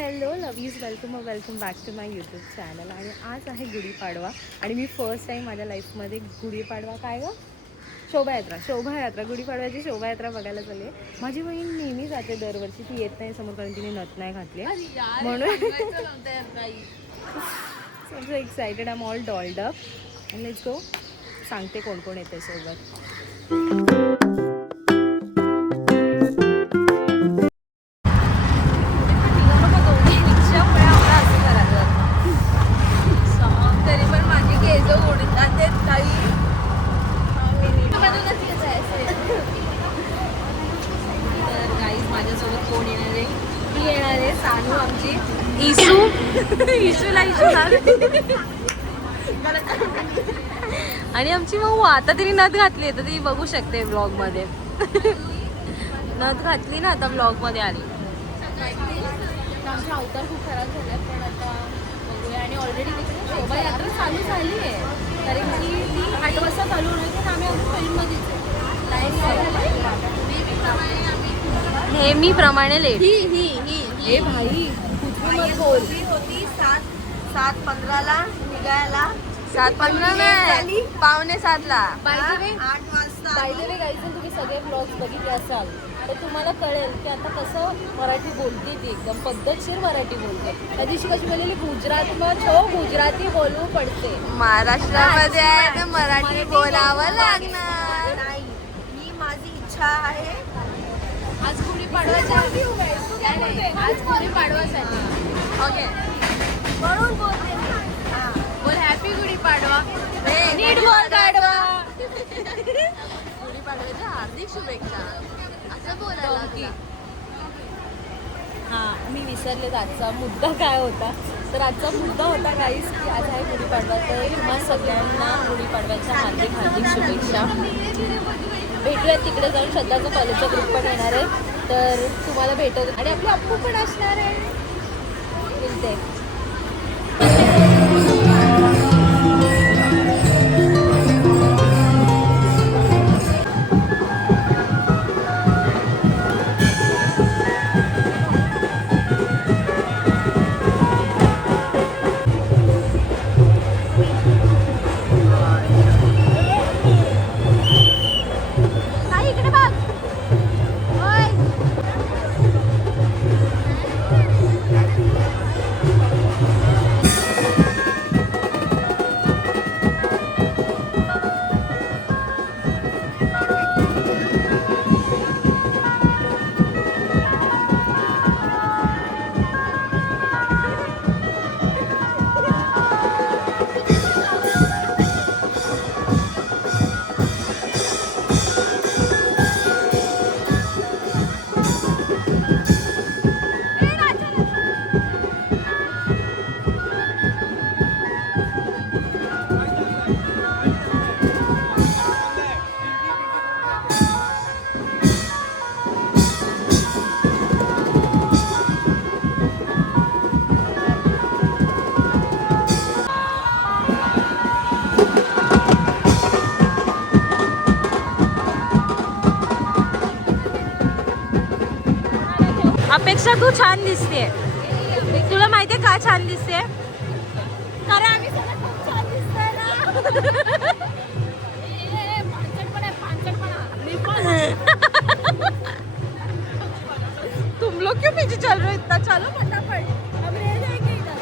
Hello lovies, welcome back to my YouTube channel. आणि आज आहे गुढीपाडवा आणि मी फर्स्ट टाईम माझ्या लाईफमध्ये गुढीपाडवा काय गं शोभायात्रा गुढीपाडव्याची शोभायात्रा बघायला चालली आहे. माझी बहीण नेहमी जाते दरवर्षी, ती येत नाही समोर कारण तिने नथ नाही घातली म्हणून so excited, I am all dolled up and let's go. सांगते कोण कोण येते सोबत. सानू आमची इशूला आणि आमची मऊ आता तरी नथ घातली तर ती बघू शकते ब्लॉग मध्ये. नथ घातली ना आता ब्लॉग मध्ये आली. आमचे अवतार खूप खराब झाले पण आता बघूया. आणि ऑलरेडी तिकडे शोभायात्रा चालू झाली आहे कारण की ती 8 वाजता चालू होणार की आम्ही अजून फिल्ममध्येच नेहमीप्रमाणे लेट. हे भाई होती 7:15 निघायला. 7:15 नाही, 6:45 8 वाजता. बाय द वे गाईज, तुम्ही सगळे ब्लॉग्स बघितले असाल तर तुम्हाला कळेल की आता कसं मराठी बोलते ती, एकदम पद्धतशीर मराठी बोलते. त्या दिवशी कशी बोललेली, गुजरातमध्ये गुजराती बोलू पडते. महाराष्ट्रामध्ये आहे तर मराठी बोलावं लागणार. नाही, ही माझी इच्छा आहे. आज गुढीपाडवासाठी आज गुढीपाडवासाठी ओके म्हणून बोलते. बोल हॅपी गुढीपाडवा. नीट बोल गाढवा. गुढीपाडव्याच्या हार्दिक शुभेच्छा असं बोलायला. हां, मी विसरले आजचा मुद्दा काय होता. तर आजचा मुद्दा होता गाईस की आज आहे गुढीपाडवा, तर तुम्हा सगळ्यांना गुढीपाडव्याच्या हार्दिक शुभेच्छा. भेटूयात तिकडे जाऊन. श्रद्धाचा कॉलेजचा ग्रुप पण येणार आहे तर तुम्हाला भेटत आणि आपली अप्पू पण असणार आहे. मिळते. अपेक्षा तू छान दिसते. तुला माहितीये का छान दिसते? कारण आम्ही सगळं खूप छान दिसतोय ना. तुम लोग क्यों पीछे चल रहे हो इतना? चलो फटाफट, हम रह जाएंगे इधर.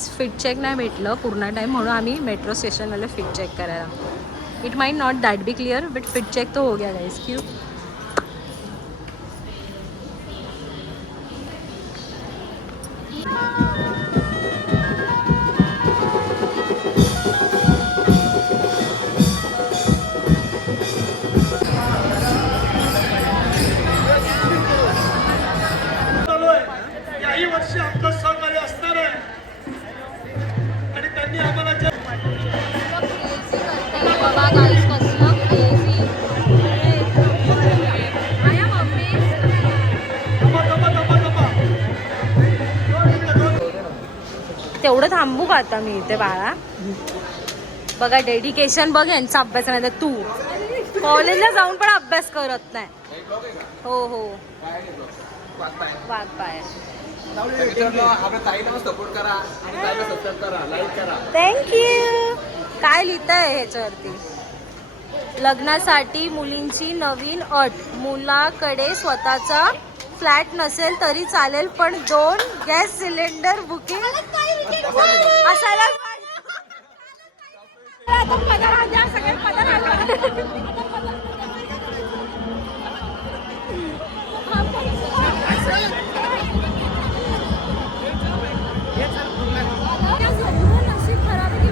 आज फिट चेक नाही भेटलं पूर्ण टाईम, म्हणून आम्ही मेट्रो स्टेशनवाले फिट चेक करायला. It might not that be clear but fit check तो हो गया गाइस. क्यू याही वर्षी आमचं सहकार्य असणार आहे आणि त्यांनी आम्हाला बाबा गाईस कसलं क्रेझी. तेवढं थांबू का आता मी इथे बाळा. बघा डेडिकेशन बघ यांचा अभ्यास नाही तर तू कॉलेजला जाऊन पण अभ्यास करत नाही. हो हो वाघ पाय. थँक्यू. काय लिहितंय ह्याच्यावरती? लग्नासाठी मुलींची नवीन अट, मुलाकडे स्वतःचा फ्लॅट नसेल तरी चालेल पण 2 गॅस सिलेंडर बुकिंग असायला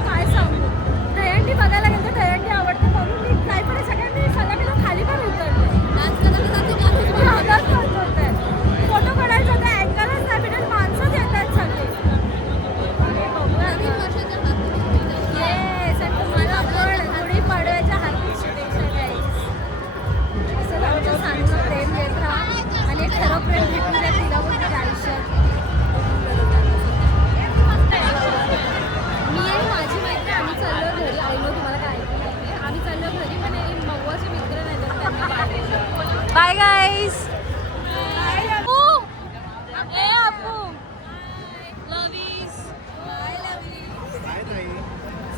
काय सांगू. दहीहंडी बघायला गेलं तर दहीहंडी आवडतं म्हणून मी काय पण सगळ्यांनी सगळ्यांनी खाली पण उतरले. फोटो काढायचा होता अँगलच नाही भेटत. माणसंच येतात सगळे. येस आणि तुम्हाला पण गुढीपाडव्याच्या हार्दिक शुभेच्छा गाईस. असं आमच्या सांगून प्रेम देत राहा आणि खरं प्रेम भेटून द्या तिला पण तुझ्या आयुष्यात. मी आणि माझी मैत्रीण आम्ही चाललो घरी. आई नो तुम्हाला काय ऐकू नाही. आम्ही चाललो घरी पण मव्वाचे मित्र नाही तर त्यांना bye guys.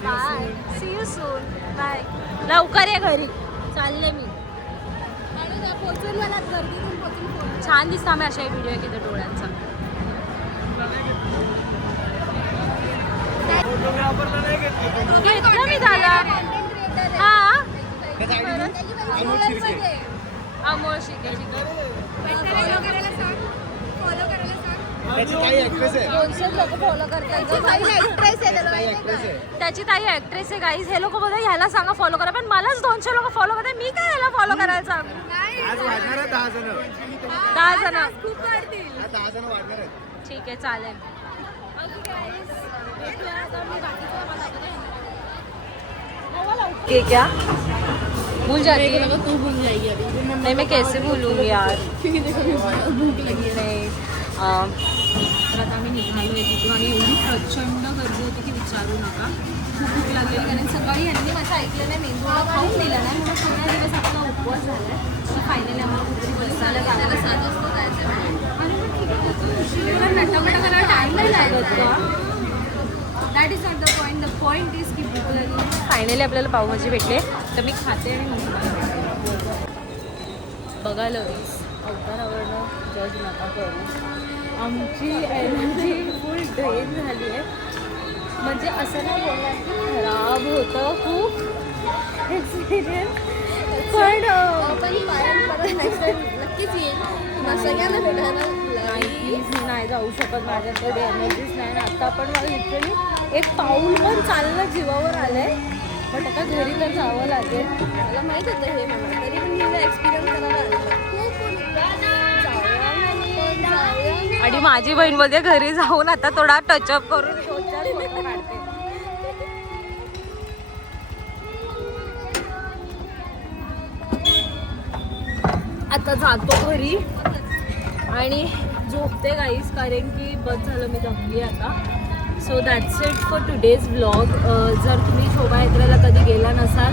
Bye see you soon. Bye. लवकर ये घरी. चालले मी. छान दिसता मी अशा व्हिडिओ घेते डोळ्यांचा. घेतलं मी झाला. हा अमोल शिके. त्याची ताई ऍक्ट्रेस आहे गाईज. हे लोक बोलतात ह्याला सांगा फॉलो करा पण मलाच 200 लोक फॉलो करतात. मी काय ह्याला फॉलो करायला सांगू. 10 जण. ठीक आहे चालेल. ठीक है भूल जाती है. तू भूल जाएगी अभी. नहीं मैं कैसे भूलूंगी यार. भूक लगी नाही. तर आता आम्ही निघालो आहे तिथून आणि एवढी प्रचंड गर्दी होती की विचारू नका. खूप भूक लागलेली कारण सकाळी यांनी माझं ऐकलं नाही. मेंदूला खाऊन दिला नाही म्हणून सगळ्या दिवस आपला उपवास झाला आहे. तर फायनली आम्हाला कुठेतरी बसायला जायला 7 वाजता जायचं. आणि मग ठीक आहे उशिरा नटामटा करायला टाईम नाही लागत का. That is not the point. The point is की भूक लागली. फायनली आपल्याला पावभाजी भेटले तर मी खाते आणि बघा लवीस अवतारावरनं जज नका करू. आमची एनर्जी फुल ड्रेन झाली आहे. म्हणजे असं नाही बोलणार की खराब होतं खूप एक्सपिरियन्स पण नक्कीच येईल. सगळ्यांना भेटायला प्लीज नाही जाऊ शकत. माझ्याकडे एनर्जीच नाही. आता पण मला लिटरली एक पाऊल पण चालणं जीवावर आलंय. पण आता घरी तर जावं लागेल. मला माहीत होतं हे मला तरी पण मी एक्सपिरियन्स करायला आणि माझी बहीण मध्ये घरी जाऊन आता थोडा टचअप करून काढते. आता जातो घरी आणि झोपते गाईस कारण की बस झालं मी जमली आता. So that's it for today's vlog. जर तुम्ही शोभायात्रेला कधी गेला नसाल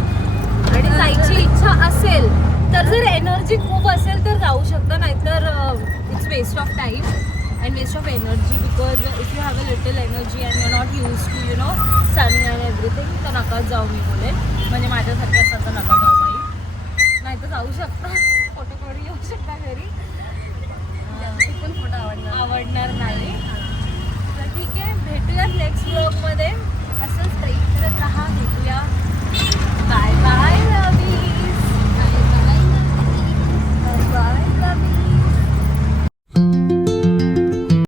आणि जायची इच्छा असेल तर जर एनर्जी खूप असेल तर जाऊ शकता. नाहीतर it's waste of time and waste of energy because if you have a little energy and you not use to sun and everything तर नकाच जाऊ मी बोलेन. म्हणजे माझ्यासारखे असतात तर नका जाऊ बाई. नाही तर जाऊ शकता. फोटो काढून येऊ शकता घरी. पण फोटो आवडणार नाही. ठीक आहे, भेटूयात नेक्स्ट ब्लॉगमध्ये. असंच प्रेम करत राहा. भेटूया. Bye bye.